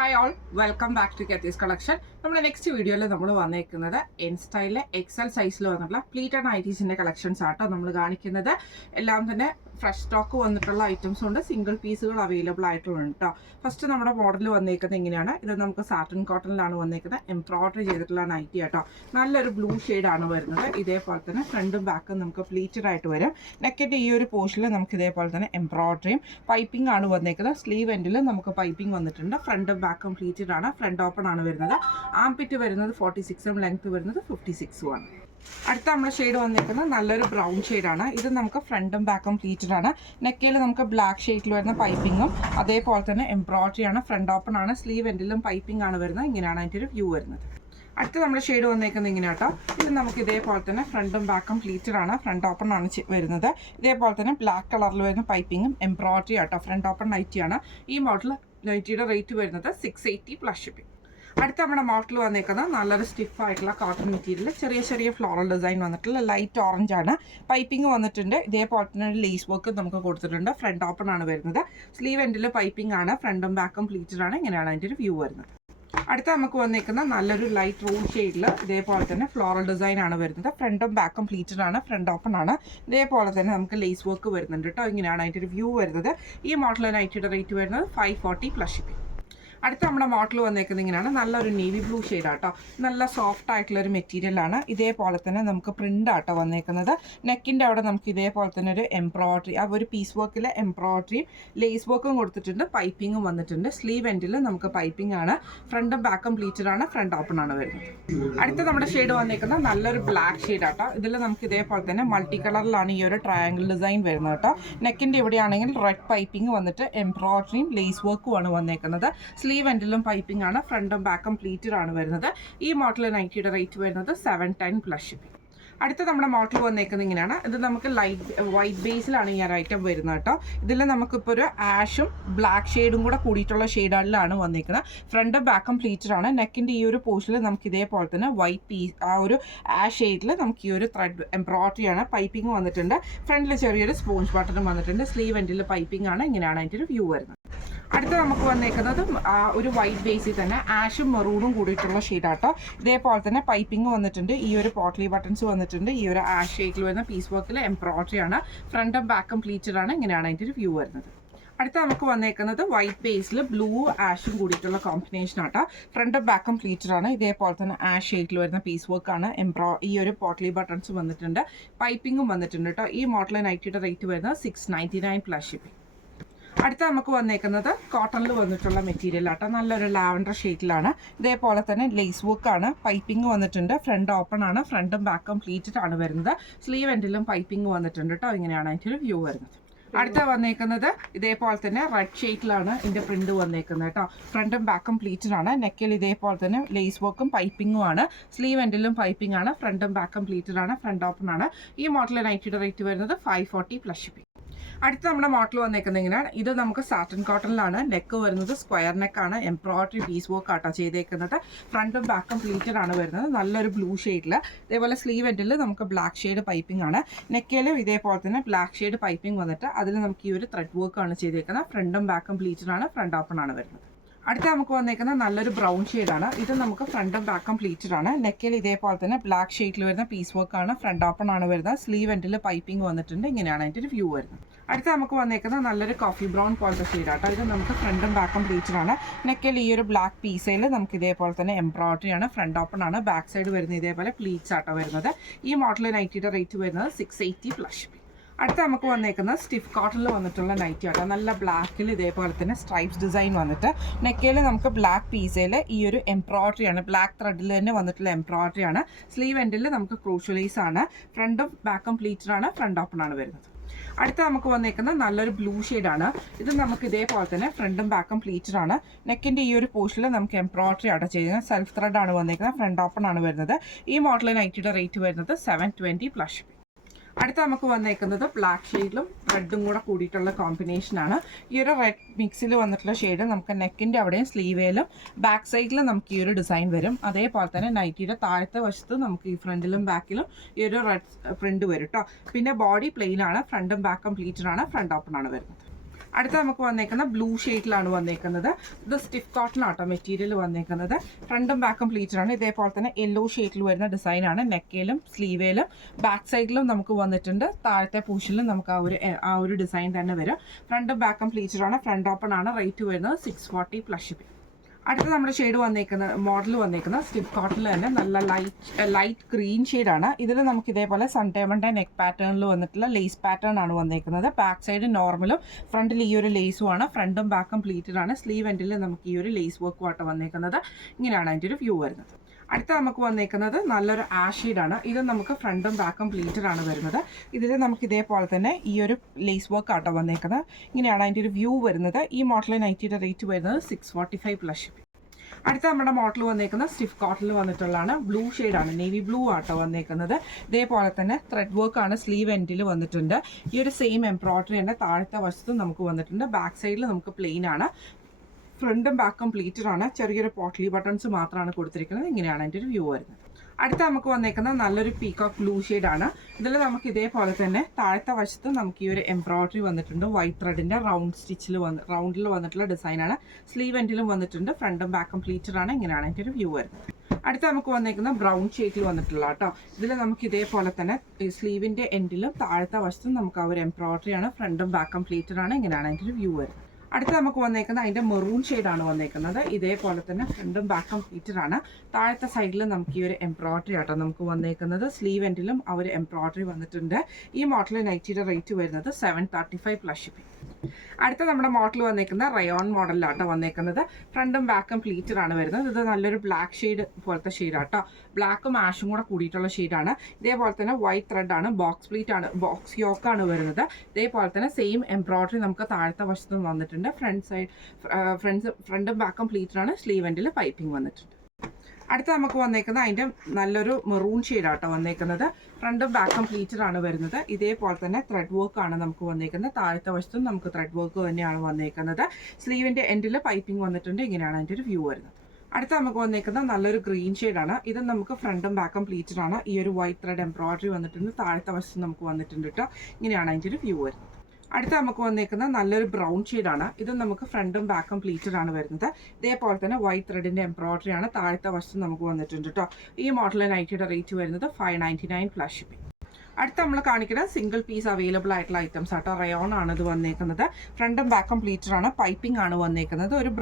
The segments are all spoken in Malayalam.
Hi all, welcome back to Kethi's collection. നമ്മുടെ നെക്സ്റ്റ് വീഡിയോയിൽ നമ്മൾ വന്നേക്കുന്നത് എൻ സ്റ്റൈലിലെ എക്സൽ സൈസിൽ വന്നിട്ടുള്ള പ്ലീറ്റഡ് നൈറ്റീസിൻ്റെ കളക്ഷൻസ് ആട്ടോ നമ്മൾ കാണിക്കുന്നത്. എല്ലാം തന്നെ ഫ്രഷ് സ്റ്റോക്ക് വന്നിട്ടുള്ള ഐറ്റംസ് ഉണ്ട്, സിംഗിൾ പീസുകൾ അവൈലബിൾ ആയിട്ടുണ്ട് കേട്ടോ. ഫസ്റ്റ് നമ്മുടെ മോഡൽ വന്നേക്കുന്നത് ഇങ്ങനെയാണ്. ഇത് നമുക്ക് സാറ്റൻ കോട്ടണിലാണ് വന്നേക്കുന്നത്, എംബ്രോയിഡറി ചെയ്തിട്ടുള്ള നൈറ്റി കേട്ടോ. നല്ലൊരു ബ്ലൂ ഷെയ്ഡാണ് വരുന്നത്. ഇതേപോലെ തന്നെ ഫ്രണ്ടും ബാക്കും നമുക്ക് പ്ലീറ്റഡ് ആയിട്ട് വരും. നെക്കിൻ്റെ ഈ ഒരു പോർഷനിൽ നമുക്ക് ഇതേപോലെ തന്നെ എംബ്രോയിഡറിയും പൈപ്പിംഗ് ആണ് വന്നേക്കുന്നത്. സ്ലീവ് എൻഡിൽ നമുക്ക് പൈപ്പിംഗ് വന്നിട്ടുണ്ട്. ഫ്രണ്ടും ബാക്കും പ്ലീറ്റഡ് ആണ്, ഫ്രണ്ട് ഓപ്പൺ ആണ് വരുന്നത്. ആംപിറ്റ് വരുന്നത് 46ഉം ലെങ്ത് വരുന്നത് 56ഉം ആണ്. അടുത്ത നമ്മുടെ ഷെയ്ഡ് വന്നിരിക്കുന്നത് നല്ലൊരു ബ്രൗൺ ഷെയ്ഡാണ്. ഇത് നമുക്ക് ഫ്രണ്ടും ബാക്കും പ്ലീറ്റഡ് ആണ്. നെക്കയിൽ നമുക്ക് ബ്ലാക്ക് ഷെയ്ഡിൽ വരുന്ന പൈപ്പിങ്ങും അതേപോലെ തന്നെ എംബ്രോയിഡറി ആണ്. ഫ്രണ്ട് ഓപ്പൺ ആണ്, സ്ലീവ് എൻഡിലും പൈപ്പിംഗ് ആണ് വരുന്നത്. ഇങ്ങനെയാണ് അതിൻ്റെ ഒരു വ്യൂ വരുന്നത്. അടുത്ത നമ്മുടെ ഷെയ്ഡ് വന്നേക്കുന്നത് ഇങ്ങനെ കേട്ടോ. ഇത് നമുക്ക് ഇതേപോലെ തന്നെ ഫ്രണ്ടും ബാക്കും പ്ലീറ്റഡ് ആണ്, ഫ്രണ്ട് ഓപ്പൺ ആണ് വരുന്നത്. ഇതേപോലെ തന്നെ ബ്ലാക്ക് കളറിൽ വരുന്ന പൈപ്പിങ്ങും എംബ്രോയിഡറി ആട്ടോ. ഫ്രണ്ട് ഓപ്പൺ നൈറ്റിയാണ്. ഈ മോഡൽ നൈറ്റിയുടെ റേറ്റ് വരുന്നത് 680 പ്ലസ് ഷിപ്പിംഗ്. അടുത്ത നമ്മുടെ മോഡൽ വന്നേക്കുന്നത് നല്ലൊരു സ്റ്റിഫ് ആയിട്ടുള്ള കോട്ടൺ മെറ്റീരിയൽ, ചെറിയ ചെറിയ ഫ്ലോറൽ ഡിസൈൻ വന്നിട്ടുള്ള ലൈറ്റ് ഓറഞ്ച് ആണ്. പൈപ്പിംഗ് വന്നിട്ടുണ്ട്. ഇതേപോലെ തന്നെ ഒരു ലേസ് വർക്ക് നമുക്ക് കൊടുത്തിട്ടുണ്ട്. ഫ്രണ്ട് ഓപ്പൺ ആണ് വരുന്നത്. സ്ലീവ് എൻഡിൽ പൈപ്പിംഗ് ആണ്, ഫ്രണ്ടും ബാക്കും പ്ലീറ്റഡ് ആണ്. ഇങ്ങനെയാണ് അതിൻ്റെ ഒരു വ്യൂ വരുന്നത്. അടുത്ത നമുക്ക് വന്നേക്കുന്ന നല്ലൊരു ലൈറ്റ് റൂം ഷെയ്ഡിൽ ഇതേപോലെ തന്നെ ഫ്ലോറൽ ഡിസൈൻ ആണ് വരുന്നത്. ഫ്രണ്ടും ബാക്കും പ്ലീറ്റഡ് ആണ്, ഫ്രണ്ട് ഓപ്പൺ ആണ്. ഇതേപോലെ തന്നെ നമുക്ക് ലേസ് വർക്ക് വരുന്നുണ്ട് കേട്ടോ. ഇങ്ങനെയാണ് അതിൻ്റെ ഒരു വ്യൂ വരുന്നത്. ഈ മോഡൽ നൈറ്റിയുടെ റേറ്റ് വരുന്നത് 540 പ്ലസ് ഷിപ്പിംഗ്. അടുത്ത നമ്മുടെ മോഡൽ വന്നേക്കുന്നത് ഇങ്ങനെയാണ്. നല്ലൊരു നേവി ബ്ലൂ ഷെയ്ഡാട്ടോ. നല്ല സോഫ്റ്റ് ആയിട്ടുള്ളൊരു മെറ്റീരിയലാണ്. ഇതേപോലെ തന്നെ നമുക്ക് പ്രിൻ്റ് ആട്ടോ വന്നേക്കുന്നത്. നെക്കിൻ്റെ അവിടെ നമുക്ക് ഇതേപോലെ തന്നെ ഒരു എംബ്രോയിഡറി, ആ ഒരു പീസ് വർക്കിലെ എംബ്രോയിഡറിയും ലേസ് വർക്കും കൊടുത്തിട്ടുണ്ട്. പൈപ്പിങ്ങും വന്നിട്ടുണ്ട്. സ്ലീവ് എൻഡിൽ നമുക്ക് പൈപ്പിംഗ് ആണ്. ഫ്രണ്ടും ബാക്കും പ്ലീറ്റഡ് ആണ്, ഫ്രണ്ട് ഓപ്പൺ ആണ് വരുന്നത്. അടുത്ത നമ്മുടെ ഷെയ്ഡ് വന്നേക്കുന്നത് നല്ലൊരു ബ്ലാക്ക് ഷെയ്ഡാട്ടോ. ഇതിൽ നമുക്ക് ഇതേപോലെ തന്നെ മൾട്ടി കളറിലാണ് ഈ ഒരു ട്രയാങ്കിൾ ഡിസൈൻ വരുന്നത് കേട്ടോ. നെക്കിൻ്റെ ഇവിടെയാണെങ്കിൽ റെഡ് പൈപ്പിംഗ് വന്നിട്ട് എംബ്രോയിഡറിയും ലേസ് വർക്കും ആണ് വന്നേക്കുന്നത്. സ്ലീവ് എൻഡിലും പൈപ്പിംഗ് ആണ്, ഫ്രണ്ടും ബാക്കും പ്ലീറ്റഡ് ആണ് വരുന്നത്. ഈ മോഡൽ നൈറ്റിയുടെ റേറ്റ് വരുന്നത് 710 പ്ലസ് ഷിപ്പിംഗ്. അടുത്ത നമ്മുടെ മോഡൽ വന്നേക്കുന്നത് ഇങ്ങനെയാണ്. ഇത് നമുക്ക് വൈറ്റ് ബേസിലാണ് ഈ ഒരു ഐറ്റം വരുന്നത് കേട്ടോ. ഇതിൽ നമുക്കിപ്പോൾ ഒരു ആഷും ബ്ലാക്ക് ഷെയ്ഡും കൂടെ കൂടിയിട്ടുള്ള ഷെയ്ഡുകളിലാണ് വന്നേക്കുന്നത്. ഫ്രണ്ടും ബാക്കും പ്ലീറ്റഡ് ആണ്. നെക്കിൻ്റെ ഈ ഒരു പോർഷനിൽ നമുക്ക് ഇതേപോലെ തന്നെ വൈറ്റ് പീസ്, ആ ഒരു ആഷ് ഷെയ്ഡിൽ നമുക്ക് ഈ ഒരു ത്രെഡ് എംബ്രോയിഡറി ആണ്. പൈപ്പിംഗ് വന്നിട്ടുണ്ട്. ഫ്രണ്ടിൽ ചെറിയൊരു സ്പോഞ്ച് ബട്ടണും വന്നിട്ടുണ്ട്. സ്ലീവ് എൻഡിൽ പൈപ്പിംഗ് ആണ്. ഇങ്ങനെയാണ് അതിൻ്റെ ഒരു വ്യൂ വരുന്നത്. അടുത്ത നമുക്ക് വന്നേക്കുന്നത് ഒരു വൈറ്റ് ബേസിൽ തന്നെ ആഷും മെറൂണും കൂടിയിട്ടുള്ള ഷെയ്ഡാട്ടോ. ഇതേപോലെ തന്നെ പൈപ്പിംഗ് വന്നിട്ടുണ്ട്. ഈ ഒരു പോട്ട്ലി ബട്ടൺസ് വന്നിട്ടുണ്ട്. ഈ ഒരു ആഷ് ഷെയ്ഡിൽ വരുന്ന പീസ് വർക്കിൽ എംബ്രോയിഡറി ആണ്. ഫ്രണ്ടും ബാക്കും പ്ലീറ്റഡ് ആണ്. ഇങ്ങനെയാണ് അതിൻ്റെ ഒരു വ്യൂ വരുന്നത്. അടുത്ത നമുക്ക് വന്നേക്കുന്നത് വൈറ്റ് ബേസിൽ ബ്ലൂ ആഷും കൂടിയിട്ടുള്ള കോമ്പിനേഷൻ ആട്ടോ. ഫ്രണ്ടും ബാക്കും പ്ലീറ്റഡ് ആണ്. ഇതേപോലെ തന്നെ ആഷ് ഷെയ്ഡിൽ വരുന്ന പീസ് വർക്കാണ്. ഈ ഒരു പോട്ട്ലി ബട്ടൺസ് വന്നിട്ടുണ്ട്. പൈപ്പിങ്ങും വന്നിട്ടുണ്ട് കേട്ടോ. ഈ മോഡൽ നൈറ്റിയുടെ റേറ്റ് വരുന്നത് 699 പ്ലസ് ഷിപ്പിംഗ്. അടുത്ത നമുക്ക് വന്നേക്കുന്നത് കോട്ടണിൽ വന്നിട്ടുള്ള മെറ്റീരിയൽ ആട്ടോ. നല്ലൊരു ലാവൻഡർ ഷെയ്ഡിലാണ്. ഇതേപോലെ തന്നെ ലേസ് വർക്കാണ്. പൈപ്പിംഗ് വന്നിട്ടുണ്ട്. ഫ്രണ്ട് ഓപ്പൺ ആണ്, ഫ്രണ്ടും ബാക്കും പ്ലീറ്റഡ് ആണ് വരുന്നത്. സ്ലീവ് എൻഡിലും പൈപ്പിംഗ് വന്നിട്ടുണ്ട് കേട്ടോ. ഇങ്ങനെയാണ് അതിൻ്റെ ഒരു വ്യൂ വരുന്നത്. അടുത്ത വന്നേക്കുന്നത് ഇതേപോലെ തന്നെ റെഡ് ഷെയ്ഡിലാണ് ഇതിൻ്റെ പ്രിന്റ് വന്നേക്കുന്നത് കേട്ടോ. ഫ്രണ്ടും ബാക്കും പ്ലീറ്റഡ് ആണ്. നെക്കിൽ ഇതേപോലെ തന്നെ ലേസ് വർക്കും പൈപ്പിങ്ങും ആണ്. സ്ലീവ് എൻഡിലും പൈപ്പിംഗ് ആണ്. ഫ്രണ്ടും ബാക്കും പ്ലീറ്റഡ് ആണ്, ഫ്രണ്ട് ഓപ്പൺ ആണ്. ഈ മോഡൽ നൈറ്റിയുടെ റേറ്റ് വരുന്നത് 540 പ്ലസ് ഷിപ്പിംഗ്. അടുത്ത നമ്മുടെ മോഡൽ വന്നേക്കുന്നത് ഇങ്ങനെയാണ്. ഇത് നമുക്ക് സാറ്റൻ കോട്ടണിലാണ്. നെക്ക് വരുന്നത് സ്ക്വയർ നെക്കാണ്. എംബ്രോയിഡറി പീസ് വർക്ക് ആട്ടോ ചെയ്തേക്കുന്നത്. ഫ്രണ്ടും ബാക്കും പ്ലീറ്റഡ് ആണ് വരുന്നത്. നല്ലൊരു ബ്ലൂ ഷെയ്ഡിൽ. ഇതേപോലെ സ്ലീവ് എൻഡിൽ നമുക്ക് ബ്ലാക്ക് ഷെയ്ഡ് പൈപ്പിംഗ് ആണ്. നെക്കിലും ഇതേപോലെ തന്നെ ബ്ലാക്ക് ഷെയ്ഡ് പൈപ്പിംഗ് വന്നിട്ട് അതിൽ നമുക്ക് ഈ ഒരു ത്രെഡ് വർക്ക് ആണ് ചെയ്തേക്കുന്നത്. ഫ്രണ്ടും ബാക്കും പ്ലീറ്റഡ് ആണ്, ഫ്രണ്ട് ഓപ്പൺ ആണ് വരുന്നത്. അടുത്ത നമുക്ക് വന്നേക്കുന്നത് നല്ലൊരു ബ്രൗൺ ഷെയ്ഡാണ്. ഇത് നമുക്ക് ഫ്രണ്ടും ബാക്കും പ്ലീറ്റഡ് ആണ്. നെക്കിൽ ഇതേപോലെ തന്നെ ബ്ലാക്ക് ഷെയ്ഡിൽ വരുന്ന പീസ് വർക്ക് ആണ്. ഫ്രണ്ട് ഓപ്പൺ ആണ് വരുന്നത്. സ്ലീവ് എൻഡിൽ പൈപ്പിംഗ് വന്നിട്ടുണ്ട്. ഇങ്ങനെയാണ് അതിൻ്റെ ഒരു വ്യൂ വരുന്നത്. അടുത്ത നമുക്ക് വന്നേക്കുന്നത് നല്ലൊരു കോഫി ബ്രൗൺ പോലത്തെ ഷെയ്ഡാട്ടോ. ഇത് നമുക്ക് ഫ്രണ്ടും ബാക്കും പ്ലീറ്റഡ് ആണ്. നെക്കിൽ ഈ ഒരു ബ്ലാക്ക് പീസയിൽ നമുക്ക് ഇതേപോലെ തന്നെ എംബ്രോയിഡറി ആണ്. ഫ്രണ്ട് ഓപ്പൺ ആണ്. ബാക്ക് സൈഡ് വരുന്നത് ഇതേപോലെ പ്ലീറ്റ്സ് ആട്ടോ വരുന്നത്. ഈ മോഡൽ നൈറ്റിയുടെ റേറ്റ് വരുന്നത് 680 പ്ലസ് ഷിപ്പിംഗ്. അടുത്ത നമുക്ക് വന്നേക്കുന്നത് സ്റ്റിഫ് കോട്ടണിൽ വന്നിട്ടുള്ള നൈറ്റി ആട്ടോ. നല്ല ബ്ലാക്കിൽ ഇതേപോലെ തന്നെ സ്ട്രൈപ്സ് ഡിസൈൻ വന്നിട്ട് നെക്കയിൽ നമുക്ക് ബ്ലാക്ക് പീസയിൽ ഈ ഒരു എംബ്രോയിഡറി ആണ്. ബ്ലാക്ക് ത്രെഡിൽ തന്നെ വന്നിട്ടുള്ള എംബ്രോയിഡറി ആണ്. സ്ലീവ് എൻഡിൽ നമുക്ക് ക്രൂഷ്യലൈസ് ആണ്. ഫ്രണ്ടും ബാക്കും പ്ലീറ്റഡ് ആണ്, ഫ്രണ്ട് ഓപ്പൺ ആണ് വരുന്നത്. അടുത്ത നമുക്ക് വന്നേക്കുന്നത് നല്ലൊരു ബ്ലൂ ഷെയ്ഡാണ്. ഇത് നമുക്ക് ഇതേപോലെ തന്നെ ഫ്രണ്ടും ബാക്കും പ്ലീറ്റഡ് ആണ്. നെക്കിൻ്റെ ഈ ഒരു പോർഷനിൽ നമുക്ക് എംബ്രോയിഡറി ആട്ടോ ചെയ്യുന്നത്. സെൽഫ് ത്രെഡ് ആണ് വന്നേക്കുന്നത്. ഫ്രണ്ട് ഓപ്പൺ ആണ് വരുന്നത്. ഈ മോഡൽ നൈറ്റിയുടെ റേറ്റ് വരുന്നത് 720 പ്ലസ് ഷിപ്പിംഗ്. അടുത്ത നമുക്ക് വന്നേക്കുന്നത് ബ്ലാക്ക് ഷെയ്ഡിലും റെഡും കൂടെ കൂടിയിട്ടുള്ള കോമ്പിനേഷനാണ്. ഈ ഒരു റെഡ് മിക്സിൽ വന്നിട്ടുള്ള ഷെയ്ഡ് നമുക്ക് നെക്കിൻ്റെ അവിടെയും സ്ലീവേലും ബാക്ക് സൈഡിലും നമുക്ക് ഈ ഒരു ഡിസൈൻ വരും. അതേപോലെ തന്നെ നൈറ്റിയുടെ താഴത്തെ വശത്ത് നമുക്ക് ഈ ഫ്രണ്ടിലും ബാക്കിലും ഈ ഒരു റെഡ് പ്രിന്റ് വരും കേട്ടോ. പിന്നെ ബോഡി പ്ലെയിൻ ആണ്. ഫ്രണ്ടും ബാക്കും പ്ലീറ്റഡ് ആണ്, ഫ്രണ്ട് ഓപ്പൺ ആണ് വരുന്നത്. അടുത്ത നമുക്ക് വന്നേക്കുന്ന ബ്ലൂ ഷെയ്ഡിലാണ് വന്നേക്കുന്നത്. ഇത് സ്റ്റിഫ് കോട്ടൺ ആട്ടോ മെറ്റീരിയൽ വന്നേക്കുന്നത്. ഫ്രണ്ടും ബാക്കും പ്ലീറ്റഡ് ആണ്. ഇതേപോലെ തന്നെ യെല്ലോ ഷെയ്ഡിൽ വരുന്ന ഡിസൈനാണ്. നെക്കയിലും സ്ലീവേലും ബാക്ക് സൈഡിലും നമുക്ക് വന്നിട്ടുണ്ട്. താഴത്തെ പൂഷിലും നമുക്ക് ആ ഒരു ഡിസൈൻ തന്നെ വരും. ഫ്രണ്ടും ബാക്കും പ്ലീറ്റഡ് ആണ്. ഫ്രണ്ട് ഓപ്പൺ ആണ്. റേറ്റ് വരുന്നത് 640 പ്ലസ് ഷിപ്പിംഗ്. അടുത്ത നമ്മുടെ ഷെയ്ഡ് വന്നേക്കുന്ന മോഡൽ വന്നേക്കുന്ന സ്റ്റിഫ് കോട്ടണിൽ തന്നെ നല്ല ലൈറ്റ് ഗ്രീൻ ഷെയ്ഡാണ്. ഇതിൽ നമുക്ക് ഇതേപോലെ സൺടേമൻ്റെ നെക്ക് പാറ്റേണിൽ വന്നിട്ടുള്ള ലേസ് പാറ്റേൺ ആണ് വന്നേക്കുന്നത്. ബാക്ക് സൈഡ് നോർമലും ഫ്രണ്ടിൽ ഈ ഒരു ലേസുമാണ്. ഫ്രണ്ടും ബാക്കും പ്ലീറ്റഡ് ആണ്. സ്ലീവ് എൻഡിൽ നമുക്ക് ഈ ഒരു ലേസ് വർക്കും ആയിട്ട് വന്നേക്കുന്നത്. ഇങ്ങനെയാണ് അതിൻ്റെ ഒരു വ്യൂ വരുന്നത്. അടുത്ത നമുക്ക് വന്നേക്കുന്നത് നല്ലൊരു ആഷ് ഷെയ്ഡാണ്. ഇത് നമുക്ക് ഫ്രണ്ടും ബാക്കും പ്ലീറ്റഡ് ആണ് വരുന്നത്. ഇതിൽ നമുക്ക് ഇതേപോലെ തന്നെ ഈ ഒരു ലേസ് വർക്ക് ആട്ടോ വന്നേക്കുന്നത്. ഇങ്ങനെയാണ് അതിൻ്റെ ഒരു വ്യൂ വരുന്നത്. ഈ മോഡൽ നൈറ്റിയുടെ റേറ്റ് വരുന്നത് 645 പ്ലസ് ഷിപ്പിംഗ്. അടുത്ത നമ്മുടെ മോഡൽ വന്നേക്കുന്നത് സ്റ്റിഫ് കോട്ടണിൽ വന്നിട്ടുള്ളതാണ്. ബ്ലൂ ഷെയ്ഡാണ്, നേവി ബ്ലൂ ആട്ടോ വന്നേക്കുന്നത്. ഇതേപോലെ തന്നെ ത്രെഡ് വർക്കാണ് സ്ലീവ് എൻഡിൽ വന്നിട്ടുണ്ട്. ഈ ഒരു സെയിം എംബ്രോയിഡറി തന്നെ താഴത്തെ വശത്തും നമുക്ക് വന്നിട്ടുണ്ട്. ബാക്ക് സൈഡിൽ നമുക്ക് പ്ലെയിൻ ആണ്. ഫ്രണ്ടും ബാക്കും പ്ലീറ്റഡ് ആണ്. ചെറിയൊരു പോട്ട്ലി ബട്ടൺസ് മാത്രമാണ് കൊടുത്തിരിക്കുന്നത്. ഇങ്ങനെയാണ് അതിൻ്റെ ഒരു വ്യൂ വരുന്നത്. അടുത്ത നമുക്ക് വന്നേക്കുന്നത് നല്ലൊരു പീകോക്ക് ബ്ലൂ ഷെയ്ഡാണ്. ഇതിൽ നമുക്ക് ഇതേപോലെ തന്നെ താഴത്തെ വശത്ത് നമുക്ക് ഈ ഒരു എംബ്രോയിഡറി വന്നിട്ടുണ്ട്. വൈറ്റ് ത്രെഡിൻ്റെ റൗണ്ടിൽ വന്നിട്ടുള്ള ഡിസൈനാണ്. സ്ലീവ് എൻഡിലും വന്നിട്ടുണ്ട്. ഫ്രണ്ടും ബാക്കും പ്ലീറ്റഡ് ആണ്. ഇങ്ങനെയാണ് അതിൻ്റെ ഒരു വ്യൂ വരുന്നത്. അടുത്ത നമുക്ക് വന്നേക്കുന്ന ബ്രൗൺ ഷെയ്ഡിൽ വന്നിട്ടുള്ള കേട്ടോ. ഇതിൽ നമുക്ക് ഇതേപോലെ തന്നെ സ്ലീവിൻ്റെ എൻഡിലും താഴത്തെ വശത്തും നമുക്ക് ആ ഒരു എംബ്രോയിഡറി ആണ്. ഫ്രണ്ടും ബാക്കും പ്ലീറ്റഡ് ആണ്. ഇങ്ങനെയാണ് അതിൻ്റെ ഒരു വ്യൂ വരുന്നത്. അടുത്ത നമുക്ക് വന്നേക്കുന്നത് അതിൻ്റെ മെറൂൺ ഷെയ്ഡാണ് വന്നേക്കുന്നത്. ഇതേപോലെ തന്നെ ഫ്രണ്ടും ബാക്കും പ്ലീറ്റഡ് ആണ്. താഴത്തെ സൈഡിൽ നമുക്ക് ഈ ഒരു എംബ്രോയിഡറി ആട്ടോ നമുക്ക് വന്നേക്കുന്നത്. സ്ലീവ് എൻഡിലും ആ ഒരു എംബ്രോയിഡറി വന്നിട്ടുണ്ട്. ഈ മോഡൽ നൈറ്റിയുടെ റേറ്റ് വരുന്നത് 735 പ്ലസ് ഷിപ്പിംഗ്. അടുത്ത നമ്മുടെ മോഡൽ വന്നേക്കുന്ന റയോൺ മോഡലിലാട്ടോ വന്നേക്കുന്നത്. ഫ്രണ്ടും ബാക്കും പ്ലീറ്റഡ് ആണ് വരുന്നത്. ഇത് നല്ലൊരു ബ്ലാക്ക് ഷെയ്ഡ് പോലത്തെ ഷെയ്ഡാട്ടോ. ബ്ലാക്കും ആഷും കൂടെ കൂടിയിട്ടുള്ള ഷെയ്ഡാണ്. ഇതേപോലെ തന്നെ വൈറ്റ് ത്രെഡ് ആണ്. ബോക്സ് പ്ലീറ്റ് ആണ്, ബോക്സ് യോക്കാണ് വരുന്നത്. ഇതേപോലെ തന്നെ സെയിം എംബ്രോയിഡറി നമുക്ക് താഴത്തെ വശത്തും വന്നിട്ടുണ്ട്. ഫ്രണ്ടും ബാക്കും പ്ലീറ്റഡ് ആണ്. സ്ലീവ് എൻഡിൽ പൈപ്പിംഗ് വന്നിട്ടുണ്ട്. അടുത്ത നമുക്ക് വന്നേക്കുന്നത് അതിൻ്റെ നല്ലൊരു മെറൂൺ ഷെയ്ഡാട്ടോ വന്നേക്കുന്നത്. ഫ്രണ്ടും ബാക്കും പ്ലീറ്റഡ് ആണ് വരുന്നത്. ഇതേപോലെ തന്നെ ത്രെഡ് വർക്ക് ആണ് നമുക്ക് വന്നേക്കുന്നത്. താഴത്തെ വശത്തും നമുക്ക് ത്രെഡ് വർക്ക് തന്നെയാണ് വന്നേക്കുന്നത്. സ്ലീവിൻ്റെ എൻഡിൽ പൈപ്പിംഗ് വന്നിട്ടുണ്ട്. ഇങ്ങനെയാണ് അതിൻ്റെ ഒരു വ്യൂ വരുന്നത്. അടുത്ത നമുക്ക് വന്നേക്കുന്നത് നല്ലൊരു ഗ്രീൻ ഷെയ്ഡാണ്. ഇത് നമുക്ക് ഫ്രണ്ടും ബാക്കും പ്ലീറ്റഡ് ആണ്. ഈ ഒരു വൈറ്റ് ത്രെഡ് എംബ്രോയിഡറി വന്നിട്ടുണ്ട്. താഴത്തെ വശത്ത് നമുക്ക് വന്നിട്ടുണ്ട് കേട്ടോ. ഇങ്ങനെയാണ് അതിൻ്റെ ഒരു വ്യൂ വരുന്നത്. അടുത്ത നമുക്ക് വന്നേക്കുന്ന നല്ലൊരു ബ്രൗൺ ഷെയ്ഡാണ്. ഇത് നമുക്ക് ഫ്രണ്ടും ബാക്കും പ്ലീറ്റഡ് ആണ് വരുന്നത്. ഇതേപോലെ തന്നെ വൈറ്റ് ത്രെഡിൻ്റെ എംബ്രോയിഡറി ആണ്. താഴത്തെ വശത്ത് നമുക്ക് വന്നിട്ടുണ്ട് കേട്ടോ. ഈ മോഡൽ നൈറ്റിയുടെ റേറ്റ് വരുന്നത് 599 പ്ലസ് ഷിപ്പിംഗ്. അടുത്ത നമ്മൾ കാണിക്കുന്നത് സിംഗിൾ പീസ് അവൈലബിൾ ആയിട്ടുള്ള ഐറ്റംസ് ആട്ടോ. റയോൺ ആണ് ഇത് വന്നേക്കുന്നത്. ഫ്രണ്ടും ബാക്കും പ്ലീറ്റഡ് ആണ്. പൈപ്പിംഗ് ആണ് വന്നേക്കുന്നത്. ഒരു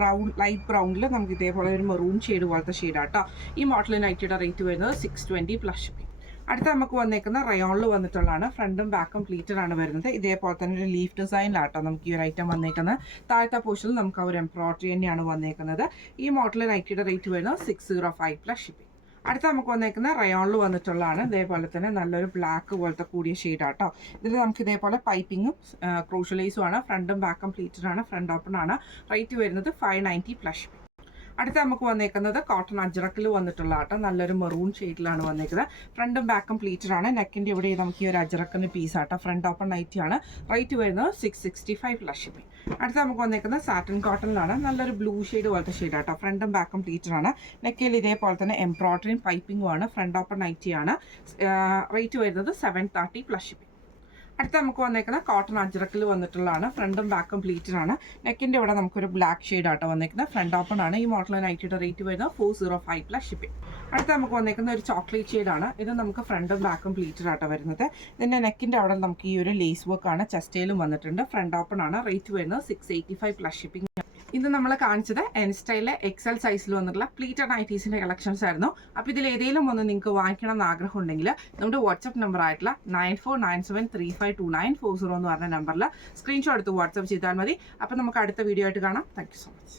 ലൈറ്റ് ബ്രൗണിൽ നമുക്ക് ഇതേപോലെ ഒരു മെറൂൺ ഷെയ്ഡ് പോലത്തെ ഷെയ്ഡാട്ടോ. ഈ മോഡൽ നൈറ്റിയുടെ റേറ്റ് വരുന്നത് 620 പ്ലസ് ഷിപ്പിംഗ്. അടുത്ത നമുക്ക് വന്നേക്കുന്ന റയോണിൽ വന്നിട്ടുള്ളതാണ്. ഫ്രണ്ടും ബാക്കും പ്ലീറ്റഡ് ആണ് വരുന്നത്. ഇതേപോലെ തന്നെ ഒരു ലീഫ് ഡിസൈനിലാട്ടോ നമുക്ക് ഈ ഒരു ഐറ്റം വന്നേക്കുന്നത്. താഴത്തെ പോർഷനിൽ നമുക്ക് ആ ഒരു എംബ്രോയിഡറി തന്നെയാണ് വന്നേക്കുന്നത്. ഈ മോഡൽ നൈറ്റിയുടെ റേറ്റ് വരുന്നത് 605 പ്ലസ് ഷിപ്പിംഗ്. അടുത്ത നമുക്ക് വന്നേക്കുന്ന റയോണിൽ വന്നിട്ടുള്ളതാണ്. ഇതേപോലെ തന്നെ നല്ലൊരു ബ്ലാക്ക് പോലത്തെ കൂടിയ ഷെയ്ഡാട്ടോ. ഇതിൽ നമുക്ക് ഇതേപോലെ പൈപ്പിങ്ങും ക്രൂഷ്യലൈസും ആണ്. ഫ്രണ്ടും ബാക്കും പ്ലീറ്റഡ് ആണ്. ഫ്രണ്ട് ഓപ്പൺ ആണ്. റേറ്റ് വരുന്നത് 590 പ്ലസ് ഷിപ്പിംഗ്. അടുത്ത നമുക്ക് വന്നേക്കുന്നത് കോട്ടൺ അജ്രക്കിൽ വന്നിട്ടുള്ള ആട്ടോ. നല്ലൊരു മെറൂൺ ഷെയ്ഡിലാണ് വന്നേക്കുന്നത്. ഫ്രണ്ടും ബാക്കും പ്ലീറ്റഡ് ആണ്. നെക്കിൻ്റെ ഇവിടെ നമുക്ക് ഈ ഒരു അജ്രക്കിന് പീസ് ആട്ടോ. ഫ്രണ്ട് ഓപ്പൺ നൈറ്റി ആണ്. റേറ്റ് വരുന്നത് 665 പ്ലസ് ഷിപ്പിംഗ്. അടുത്ത നമുക്ക് വന്നേക്കുന്നത് സാറ്റിൻ കോട്ടണിലാണ്. നല്ലൊരു ബ്ലൂ ഷെയ്ഡ് പോലത്തെ ഷെയ്ഡ് ആട്ടോ. ഫ്രണ്ടും ബാക്കും പ്ലീറ്റഡ് ആണ്. നെക്കിൽ ഇതേപോലെ തന്നെ എംബ്രോയിഡറിയും പൈപ്പിംഗും ആണ്. ഫ്രണ്ട് ഓപ്പൺ നൈറ്റി ആണ്. റേറ്റ് വരുന്നത് 730 പ്ലസ് ഷിപ്പിംഗ്. അടുത്ത നമുക്ക് വന്നേക്കുന്നത് കോട്ടൺ അജ്രക്കിൽ വന്നിട്ടുള്ളതാണ്. ഫ്രണ്ടും ബാക്കും പ്ലീറ്റഡ് ആണ്. നെക്കിൻ്റെ ഇവിടെ നമുക്കൊരു ബ്ലാക്ക് ഷെയ്ഡ് ആട്ടോ വന്നേക്കുന്നത്. ഫ്രണ്ട് ഓപ്പൺ ആണ്. ഈ മോഡൽ നൈറ്റിയുടെ റേറ്റ് വരുന്നത് 405 പ്ലസ് ഷിപ്പിംഗ്. അടുത്ത നമുക്ക് വന്നേക്കുന്ന ഒരു ചോക്ലേറ്റ് ഷെയ്ഡാണ്. ഇത് നമുക്ക് ഫ്രണ്ടും ബാക്കും പ്ലീറ്റഡ് ആട്ടോ വരുന്നത്. ഇതിൻ്റെ നെക്കിൻ്റെ അവിടെ നമുക്ക് ഈ ഒരു ലേസ് വർക്കാണ്. ചെസ്റ്റയിലും വന്നിട്ടുണ്ട്. ഫ്രണ്ട് ഓപ്പൺ ആണ്. റേറ്റ് വരുന്നത് 685 പ്ലസ് ഷിപ്പിംഗ്. ഇന്ന് നമ്മൾ കാണിച്ചത് എൻ സ്റ്റൈലിലെ എക്സൽ സൈസിൽ വന്നിട്ടുള്ള പ്ലീറ്റഡ് നൈറ്റീസിൻ്റെ കളക്ഷൻസ് ആയിരുന്നു. അപ്പോൾ ഇതിൽ ഏതെങ്കിലും ഒന്ന് നിങ്ങൾക്ക് വാങ്ങിക്കണം എന്ന് ആഗ്രഹം ഉണ്ടെങ്കിൽ നമ്മുടെ വാട്സപ്പ് നമ്പർ ആയിട്ടുള്ള 9497352940 എന്ന് പറഞ്ഞ നമ്പറിൽ സ്ക്രീൻഷോട്ട് എടുത്ത് വാട്സപ്പ് ചെയ്താൽ മതി. അപ്പോൾ നമുക്ക് അടുത്ത വീഡിയോ ആയിട്ട് കാണാം. Thank you so much.